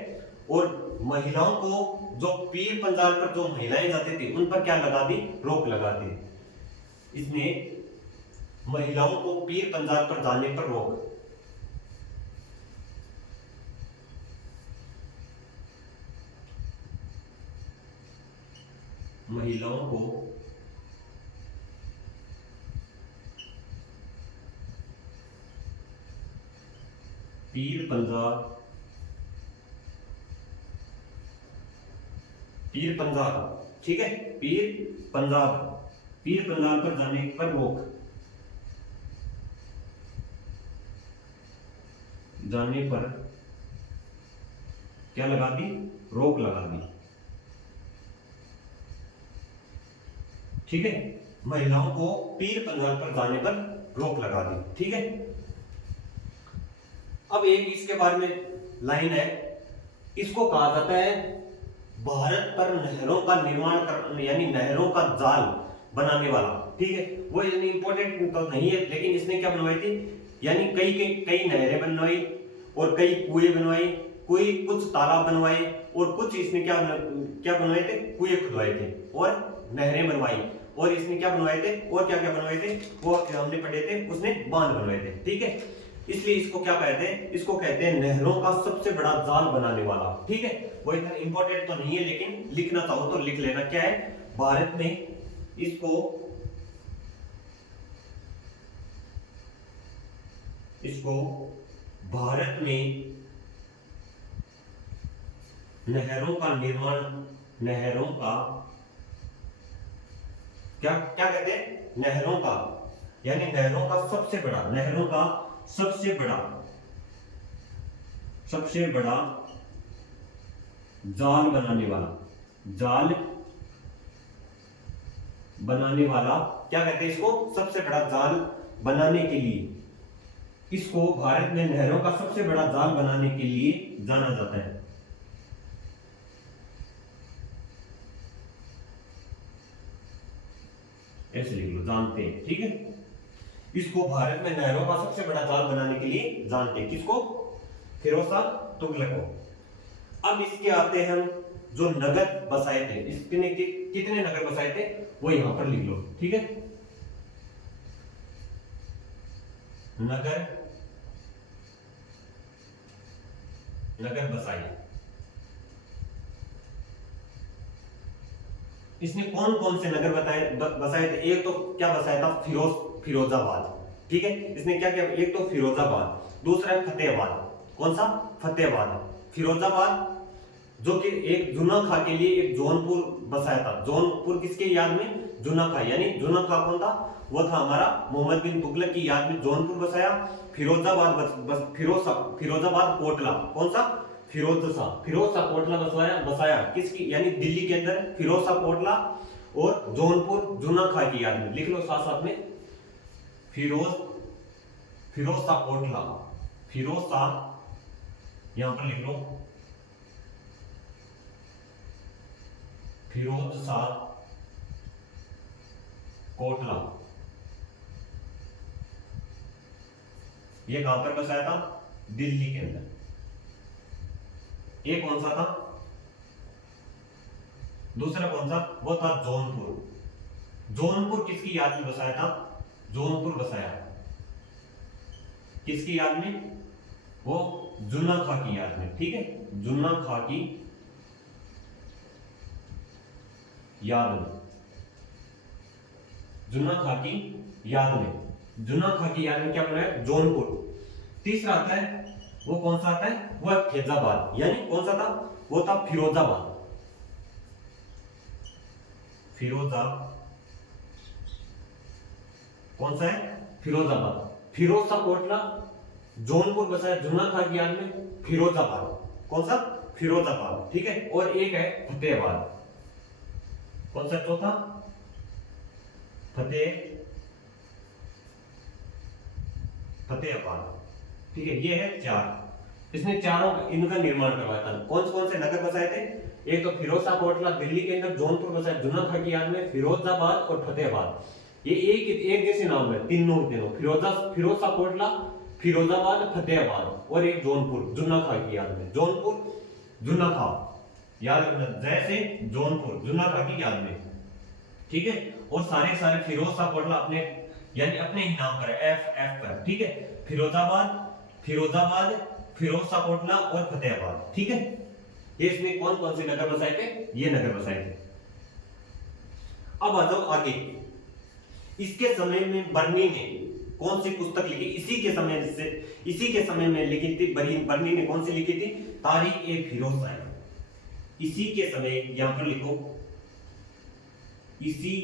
और महिलाओं को, जो पीर पंजाल पर जो महिलाएं जाती थी उन पर क्या लगा दी, रोक लगा दी। इसने महिलाओं को पीर पंजाल पर जाने पर रोक, महिलाओं को पीर पंजाल, पीर पंजाल, ठीक है, पीर पंजाल, पीर पंजाल पर जाने पर रोक, जाने पर क्या लगा दी, रोक लगा दी, ठीक है। महिलाओं को पीर पंजाल पर जाने पर रोक लगा दी, ठीक है। अब एक इसके बारे में लाइन है, इसको कहा जाता है भारत पर नहरों का निर्माण कर, यानी नहरों का जाल बनाने वाला, ठीक है। वो यानी इंपॉर्टेंट तो नहीं है, लेकिन इसने क्या बनवाई थी, यानी कई कई कई नहरें बनवाई और कई कुएं बनवाई, कोई कुछ तालाब बनवाए और कुछ इसने क्या क्या बनवाए थे, कुएं खुदवाए थे और नहरें बनवाई, और इसने क्या बनवाए थे, और क्या क्या बनवाए थे वो हमने पढ़े थे, उसने बांध बनवाए थे, ठीक है। इसलिए इसको क्या कहते हैं, इसको कहते हैं नहरों का सबसे बड़ा जाल बनाने वाला, ठीक है। वो इतना इंपॉर्टेंट तो नहीं है, लेकिन लिखना चाहो तो लिख लेना, क्या है, भारत में इसको इसको भारत में नहरों का निर्माण, नहरों का क्या क्या कहते हैं, नहरों का, यानी नहरों का सबसे बड़ा, नहरों का सबसे बड़ा, सबसे बड़ा जाल बनाने वाला, जाल बनाने वाला, क्या कहते हैं इसको, सबसे बड़ा जाल बनाने के लिए, इसको भारत में नहरों का सबसे बड़ा जाल बनाने के लिए जाना जाता है। ऐसे लिख लो, जानते हैं, ठीक है। इसको भारत में नहरों का सबसे बड़ा जाल बनाने के लिए जानते हैं, किसको, फिरोज तुगलक को। अब इसके आते हैं हम, जो नगर बसाए थे, इसने कितने नगर बसाए थे वो यहां पर लिख लो, ठीक है। नगर, नगर बसाए, इसने कौन कौन से नगर बसाए थे, एक तो क्या बसाया था, फिरोजाबाद, ठीक है। इसने क्या किया, एक तो फिरोजाबाद, दूसरा है फतेहाबाद, कौन सा, फतेहाबाद, फिरोजाबाद, जो कि एक जुना खां के लिए एक जौनपुर बसाया था, जौनपुर किसके याद में, जुना खां, यानी जुना खां कौन था, वो था हमारा मोहम्मद बिन तुगलक की याद में जौनपुर बसाया। फिरोजाबाद कोटला, कौन सा, फिरोज सा कोटला बसाया किसकी, यानी दिल्ली के अंदर फिरोज सा कोटला, और जौनपुर जुना खां की याद में, लिख लो साथ साथ में, फिरोज सा कोटला, फिरोज सा, यहां पर लिख लो फिरोज सा कोटला, ये कहां पर बसाया था, दिल्ली के अंदर। ये कौन सा था, दूसरा कौन सा, वो था जौनपुर, जौनपुर किसकी याद में बसाया था, जौनपुर बसाया किसकी याद में, वो जुन्ना खां की याद में, ठीक है, जुन्ना खां की याद में, जुन्ना खां की याद में, जुन्ना खां की याद में क्या बनाया, जौनपुर। तीसरा आता है, वो कौन सा आता है, वो है फैजाबाद, यानी कौन सा था, वो था फिरोजाबाद, कौन सा है, फिरोजाबाद, फिरोज सा कोटला, जौनपुर बसा है जुन्ना खान की याद में फिरोजाबाद। कौन सा? फिरोजाबाद। ठीक है, और एक है फतेहाबाद। कौन सा चौथा? फतेहाबाद। ठीक है, ये है चार। इसने चारों इनका निर्माण करवाया था। कौन से नगर बसाए थे? एक तो फिरोजा कोटला दिल्ली के अंदर, जौनपुर बसाया जुन्ना खान की याद में फिरोजाबाद और फतेहाबाद। ये एक जैसे नाम है तीनों फिरोजा कोटला, फिरोजाबाद, फतेहाबाद और एक जौनपुर जुन्ना खान की याद में। जौनपुर जुन्ना खान याद रखना, जैसे जौनपुर जुन्ना खान की याद में। ठीक है, और सारे फिरोजा कोटला अपने यानी अपने ही नाम पर एफ पर। ठीक है, फिरोजाबाद, फिरोजा कोटला और फतेहाबाद। ठीक है, ये इसमें कौन से नगर बसाए थे? ये नगर बसाए थे। अब आ जाओ आगे। इसके समय में बर्नी ने कौन सी पुस्तक लिखी? इसी के समय में लिखी थी बर्नी ने। कौन सी लिखी थी? तारीख-ए-फिरोज। इसी के समय, यहां पर लिखो, इसी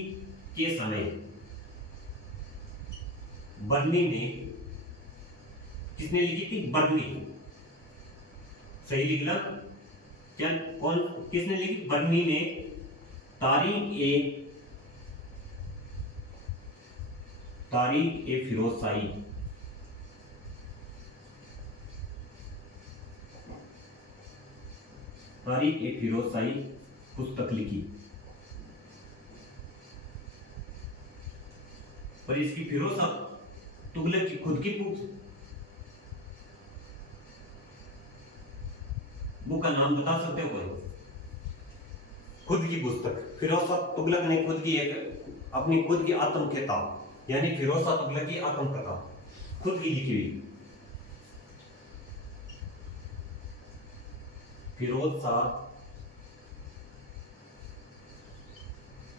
के समय बर्नी ने, किसने लिखी थी? बर्नी। सही लिखना क्या? किसने लिखी? बर्नी ने तारीख-ए-फिरोजशाही। तारीख-ए-फिरोजशाही पुस्तक लिखी। और इसकी फिरोज तुगलक की खुद की बुक का नाम बता सकते हो कोई? खुद की पुस्तक। फिरोज तुगलक ने खुद की अपनी खुद की आत्मकथा, यानी फिरोज तुगलक की आत्मकथा खुद की लिखी हुई। फिरोज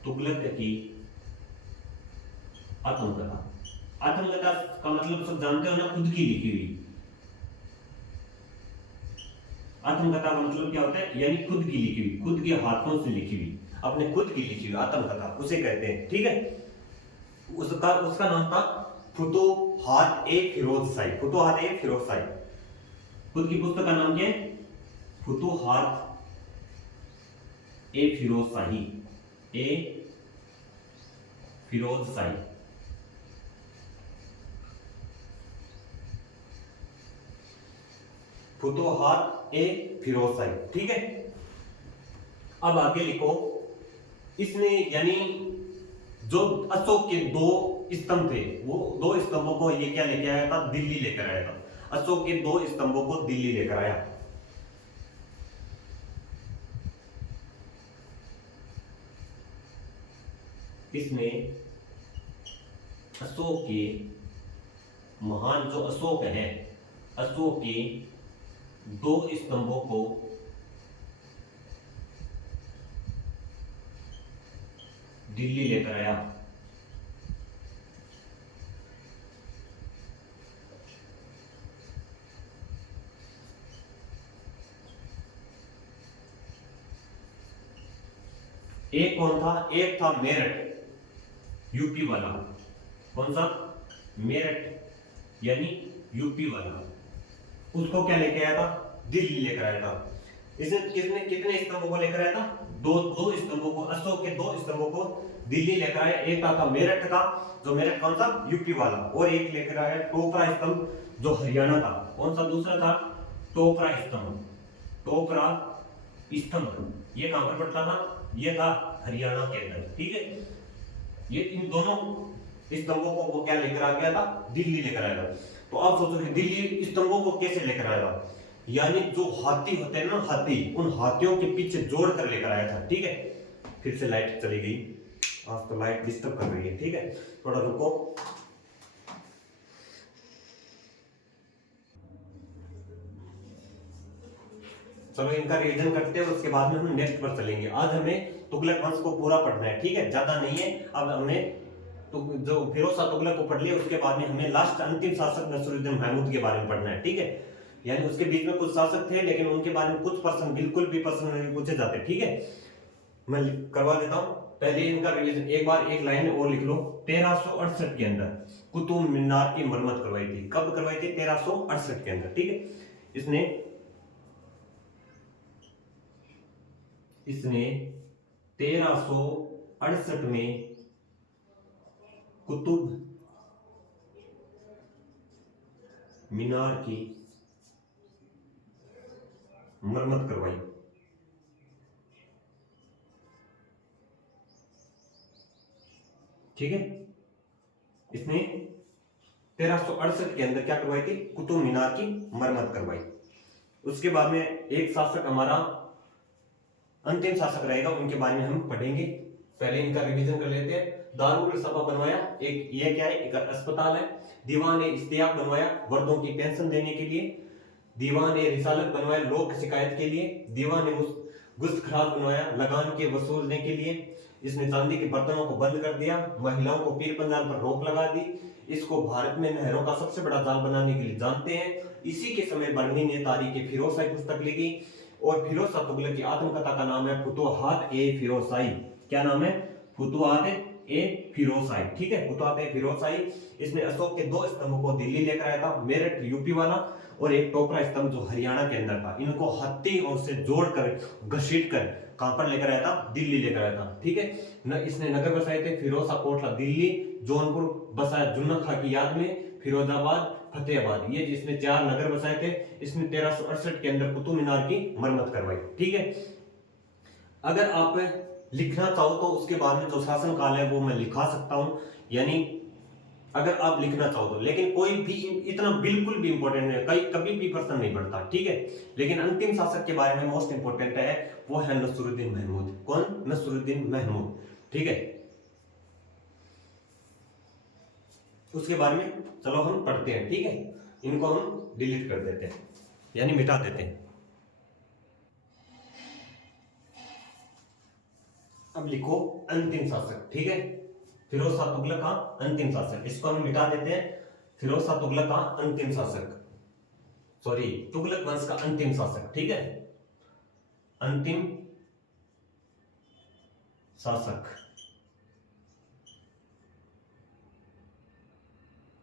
तुगलक की आत्मकथा। आत्मकथा का मतलब सब जानते हो ना, खुद की लिखी हुई। आत्मकथा का मतलब क्या होता है? यानी खुद की लिखी हुई, खुद के हाथों से लिखी हुई, अपने खुद की लिखी हुई आत्मकथा उसे कहते हैं। ठीक है, उसका नाम था फुतुहात-ए-फिरोजशाही। फुतुहात-ए-फिरोजशाही खुद की पुस्तक का नाम क्या है? फुतुहात-ए-फिरोजशाही। फिरोजशाही। फुतुहात-ए-फिरोजशाही। ठीक है, अब आगे लिखो। इसने यानी जो अशोक के दो स्तंभ थे, वो दो स्तंभों को ये क्या लेके आया था? दिल्ली लेकर आया था। अशोक के दो स्तंभों को दिल्ली लेकर आया। इसने अशोक के महान जो अशोक है, अशोक के दो स्तंभों को दिल्ली लेकर आया। एक कौन था? एक था मेरठ, यूपी वाला। कौन सा? मेरठ यानी यूपी वाला। उसको क्या लेके आया था? दिल्ली लेकर आया था। इसने कितने स्तंभों को लेकर आया था? दो स्तंभों को, अशोक के दो स्तंभों को दिल्ली लेकर आया। एक था मेरठ का, जो मेरठ कौन सा? यूपी वाला। और एक लेकर आया टोकरा स्तंभ, जो हरियाणा था। कौन सा दूसरा था? टोकरा स्तंभ। टोकरा स्तंभ ये कहां पर पड़ता था? ये था हरियाणा के अंदर। ठीक है, ये इन दोनों स्तंभों को वो क्या लेकर आ गया था? दिल्ली लेकर आया था। तो आप सोचो कि दिल्ली स्तंभों को कैसे लेकर आया था? यानी जो हाथी होते हैं ना, हाथी, उन हाथियों के पीछे जोड़ कर लेकर आया था। ठीक है, फिर से लाइट चली गई। आज तो लाइट डिस्टर्ब कर रही है। ठीक है, थोड़ा रुको। चलो इनका रिवीजन करते हैं, उसके बाद में हम नेक्स्ट पर चलेंगे। आज हमें तुगलक वंश को पूरा पढ़ना है। ठीक है, ज्यादा नहीं है। अब हमने तो जो फिरोज शाह तुगलक को पढ़ लिया, उसके बाद में हमें लास्ट अंतिम शासक नसरुद्दीन महमूद के बारे में पढ़ना है। ठीक है, यानी उसके बीच में कुछ शासक थे, लेकिन उनके बारे में कुछ प्रश्न बिल्कुल भी प्रश्न नहीं पूछे जाते। ठीक है, मैं करवा देता हूं। पहले इनका रिवीजन एक बार एक लाइन और लिख लो। 1368 के अंदर कुतुब मीनार की मरम्मत करवाई थी। कब करवाई थी? 1368 के अंदर। ठीक है, इसने 1368 में कुतुब मीनार की मरम्मत करवाई। ठीक है, इसने 1368 के अंदर क्या करवाई थी? कुतुब मीनार की मरम्मत करवाई। उसके बाद में एक शासक हमारा अंतिम शासक रहेगा, उनके बारे में हम पढ़ेंगे। पहले इनका रिवीजन कर लेते हैं। दारुल सफा बनवाया, एक ये क्या है? एक अस्पताल है। दीवान ए इश्तियाक बनवाया, वर्दों की पेंशन देने के लिए। दीवान ए रिसालत बनवाया, लोक शिकायत के लिए। दीवान ए गुस्तखराज बनवाया, लगान के वसूलने के लिए। इसने चांदी के बर्तनों को बंद कर दिया। महिलाओं को पीर पंजाल पर रोक लगा दी। इसको भारत में नहरों का सबसे बड़ा जाल बनाने के लिए जानते हैं। इसी के समय बरनी ने तारीख फिरोजशाही पुस्तक लिखी, और फिरोज शाह तुगलक की आत्मकथा का नाम है फुतुहात ए फिरोजशाही। क्या नाम है? फुतुहात ए फिरोजशाही। ठीक है, फुतुहात ए फिरोजशाही। इसने अशोक के 2 स्तंभों को दिल्ली लेकर आया था, मेरठ यूपी वाला, और एक टोकरा स्तंभ जो हरियाणा के अंदर था। इनको हत्ती और से जोड़कर घसीट कर कहां पर लेकर आया था? दिल्ली लेकर आया था। ठीक है, इसने नगर बसाए थे फिरोज शाह कोटला दिल्ली, जौनपुर बसाया जुन्ना खां की याद में, फिरोजाबाद, फतेहाबाद, ये जिसने 4 नगर बसाए थे। इसने 1368 के अंदर कुतुब मीनार की मरम्मत करवाई। ठीक है, अगर आप लिखना चाहो तो उसके बाद में जो शासन काल है वो मैं लिखा सकता हूं, यानी अगर आप लिखना चाहो तो, लेकिन कोई भी इतना बिल्कुल भी इंपॉर्टेंट नहीं, कभी भी प्रश्न नहीं पड़ता। ठीक है, लेकिन अंतिम शासक के बारे में मोस्ट इंपॉर्टेंट है, वो है नसरुद्दीन महमूद। कौन? नसरुद्दीन महमूद। ठीक है, उसके बारे में चलो हम पढ़ते हैं। ठीक है, इनको हम डिलीट कर देते हैं, यानी मिटा देते हैं। अब लिखो अंतिम शासक। ठीक है, फिरोज शाह तुगलक का अंतिम शासक, इसको हम मिटा देते हैं। फिरोज शाह तुगलक का अंतिम शासक, सॉरी, तुगलक वंश का अंतिम शासक। ठीक है, अंतिम शासक,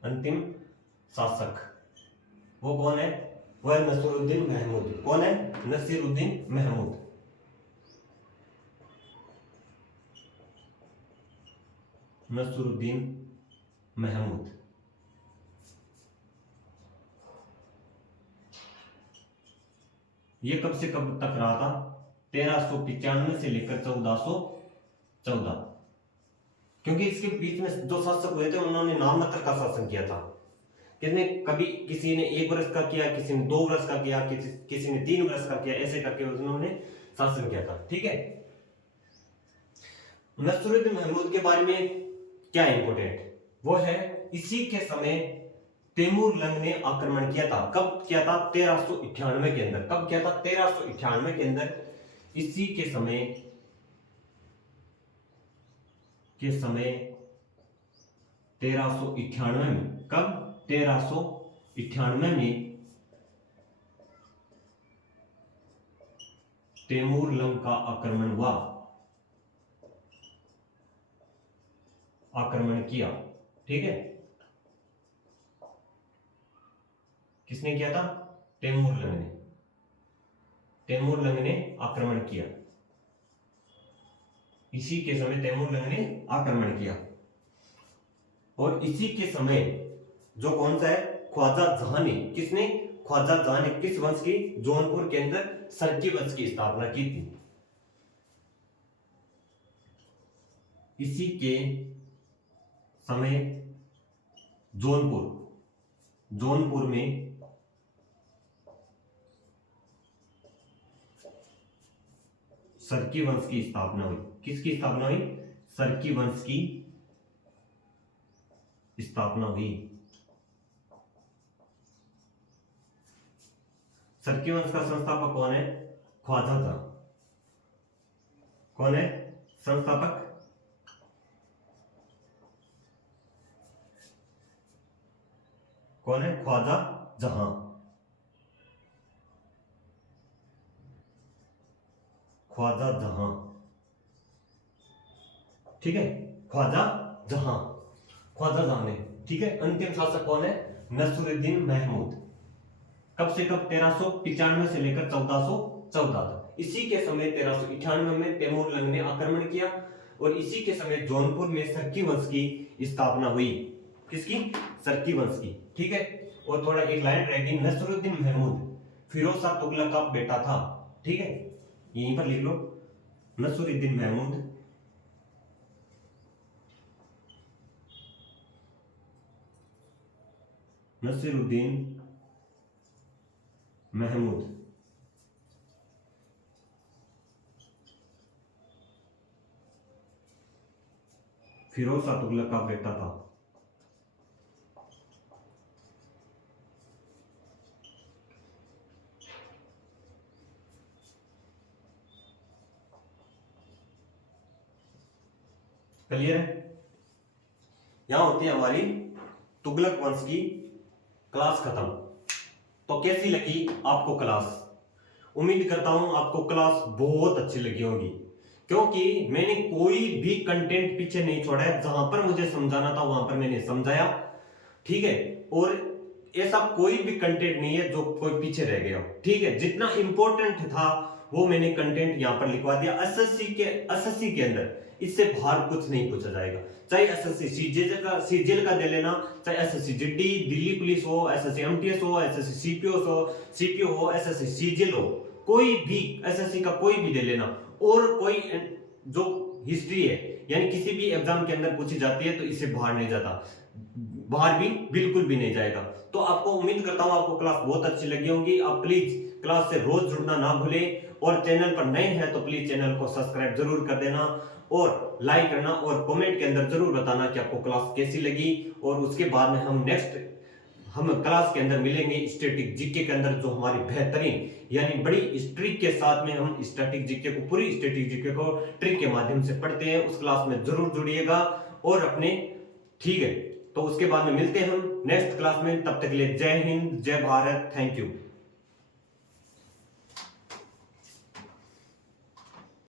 अंतिम शासक वो कौन है? वो है नसीरुद्दीन महमूद। कौन है? नसीरुद्दीन महमूद। नसरुद्दीन महमूद। ये कब से कब तक रहा था? 1395 से लेकर 1414, क्योंकि इसके बीच में जो शासक हुए थे उन्होंने नाम मात्र का शासन किया था। कितने, कभी किसी ने 1 वर्ष का किया, किसी ने 2 वर्ष का किया, किसी ने 3 वर्ष का किया, ऐसे करके उन्होंने शासन किया था। ठीक है, नसरुद्दीन महमूद के बारे में क्या इंपोर्टेंट? वो है इसी के समय तैमूर लंग ने आक्रमण किया था। कब किया था? 1398 के अंदर। कब किया था? 1398 के अंदर। इसी के समय 1398 में, कब? 1398 में तैमूर लंग का आक्रमण हुआ, आक्रमण किया। ठीक है, किसने किया था? तैमूर लंग ने। तैमूर लंग ने आक्रमण किया। इसी के समय तैमूर लंग ने आक्रमण किया, और इसी के समय जो कौन सा है? ख्वाजा जहां ने। किसने? ख्वाजा जहां ने किस वंश की? जौनपुर के अंदर सरकी वंश की स्थापना की थी। इसी के समय जौनपुर में सरकी वंश की स्थापना हुई। किसकी स्थापना हुई? सरकी वंश की स्थापना हुई। सरकी वंश का संस्थापक कौन है? ख्वाजा जहां। कौन है संस्थापक? कौन है? ख्वाजा जहां। ख्वाजा जहां। ठीक है, ख्वाजा जहां, ख्वाजा जहां ने ठीक है, अंतिम शासक कौन है? नसरुद्दीन महमूद। कब से कब? 1395 से लेकर 1414 तक। इसी के समय 1398 में तैमूरलंग ने आक्रमण किया और इसी के समय जौनपुर में सर्की वंश की स्थापना हुई। किसकी? सर्की वंश की। ठीक है, और थोड़ा एक लाइन रहेगी, नसरुद्दीन महमूद फिरोज शाह तुगलक का बेटा था। ठीक है, यहीं पर लिख लो, नसरुद्दीन महमूद नसीरुद्दीन महमूद फिरोज शाह तुगलक का बेटा था। क्लियर है? यहां होती है हमारी तुगलक वंश की क्लास खत्म। तो कैसी लगी आपको क्लास? उम्मीद करता हूं आपको क्लास बहुत अच्छी लगी होगी, क्योंकि मैंने कोई भी कंटेंट पीछे नहीं छोड़ा है। जहां पर मुझे समझाना था वहां पर मैंने समझाया। ठीक है, और ऐसा कोई भी कंटेंट नहीं है जो कोई पीछे रह गया। ठीक है, जितना इंपॉर्टेंट था वो मैंने कंटेंट यहां पर लिखवा दिया। एसएससी के अंदर इससे बाहर कुछ नहीं पूछा जाएगा। चाहे एसएससी सीजीएल का दे लेना, चाहे एसएससी जीडी, दिल्ली पुलिस हो, एसएससी एमटीएस हो, एसएससी सीपीओ हो, एसएससी सीजीएल हो, कोई भी एसएससी का कोई भी दे लेना। और कोई जो हिस्ट्री है यानी किसी भी एग्जाम के अंदर पूछी जाती है तो इससे बाहर नहीं जाता, बाहर भी बिल्कुल भी नहीं जाएगा। तो आपको उम्मीद करता हूं आपको क्लास बहुत अच्छी लगी होगी। आप प्लीज क्लास से रोज जुड़ना ना भूलें, और चैनल पर नए हैं तो प्लीज चैनल को सब्सक्राइब जरूर कर देना और लाइक करना, और कमेंट के अंदर जरूर बताना कि आपको क्लास कैसी लगी। और उसके बाद में हम क्लास के अंदर मिलेंगे स्टैटिक जीके के अंदर, जो हमारी बेहतरीन यानी बड़ी स्ट्रिक के साथ में हम स्टैटिक जीके को, पूरी स्टैटिक जीके को ट्रिक के माध्यम से पढ़ते हैं। उस क्लास में जरूर जुड़िएगा और अपने, ठीक है, तो उसके बाद में मिलते हैं हम नेक्स्ट क्लास में। तब तक के लिए जय हिंद, जय भारत, थैंक यू।